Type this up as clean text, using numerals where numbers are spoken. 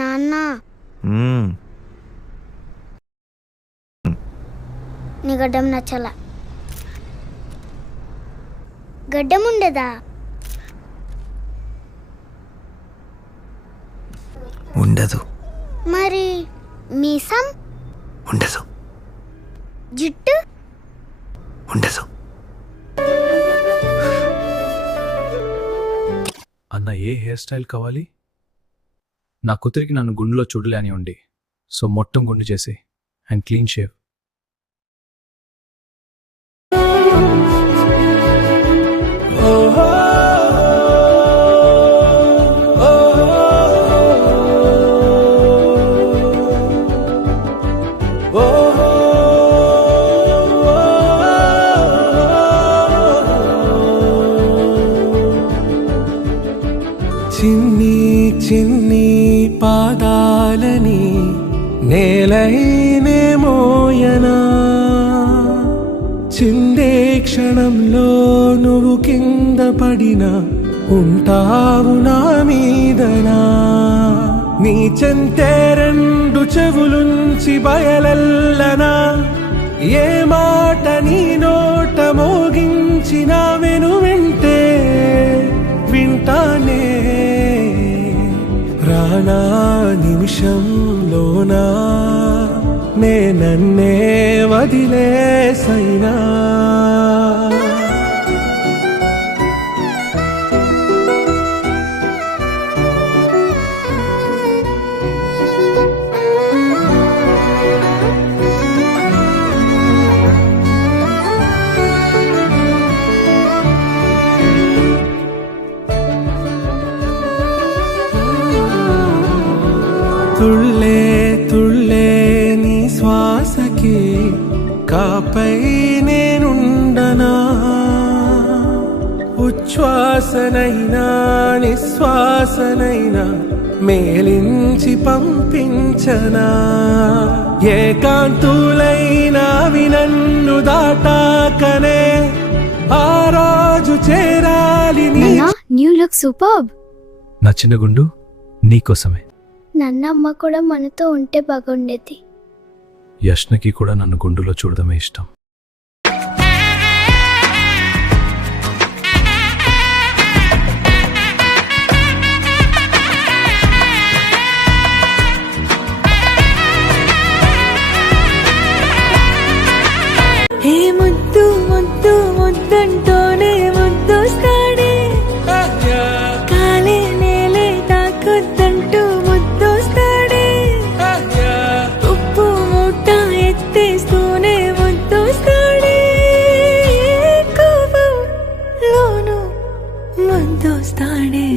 నాన్న నీ గడ్డం నచ్చల. గడ్డం ఉండదా? ఉండదు. మరి మీసం ఉండదు. జుట్టు ఉండదు. అన్న ఏ హెయిర్ స్టైల్ కావాలి? నా కూతురికి నన్ను గుండులో చూడలే అని ఉండి, సో మొత్తం గుండు చేసి అండ్ క్లీన్ షేవ్. చిన్ని చిన్ని పాదాలని నేలైనే మోయనా, చిందే క్షణంలో నువ్వు కింద పడినా ఉంటావు నా మీదనా. నీ చెంతే రెండు చెవులుంచి బయలెల్లనా, ఏ మాట నీ నోట మోగించిన వెను వింటే వింటానే. రానా నిమిషంలోనా నే నన్నే వదిలేసైనా. తుళ్ళే తుళ్ళే నీ శ్వాసకి కాపై నేనుండనా, ఉచ్ఛ్వాసనైనా నిశ్వాసనైనా మేలించి పంపించనా. ఏకాంతులైనా వినన్ను దాటాకనే ఆ రాజు చేరాలి. New look superb. నా చిన్న గుండు నీకోసమే. నన్న అమ్మ కూడా మనతో ఉంటే బాగుండేది. యష్నకి కూడా నన్ను గుండులో చూడడమే ఇష్టం. హే ముద్దు ముద్దు ముద్దంటోనే ముద్దొస్తాడే, కాలే నేలే తాకొద్దంటూ ముద్దొస్తాడే, ఉప్పు మూట ఎత్తేస్తూనే ముద్దొస్తాడే, కోపంలోను ముద్దొస్తాడే.